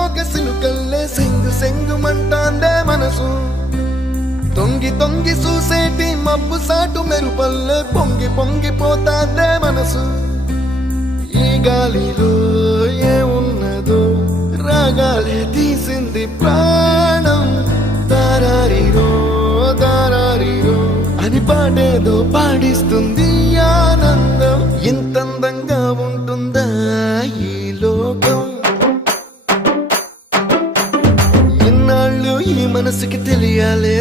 మోగ సినుకల్లే సెంగు సెంగుమంటాందే మనసు తొంగి తొంగి చూసేటి మబ్బు సాటు మెరుపల్లే పొంగి పొంగిపోతాందే మనసు ఈ గాలిలో ఏమున్నదో రాగాలే తీసింది ప్రాణం దారారిరో దారారిరో అని పాడేదో పాడిస్తుంది ఆనందం ఇంతందంగా ఉంటుందా ఈ లోకం ఇన్నాళ్ళు ఈ మనసుకి తెలియాలే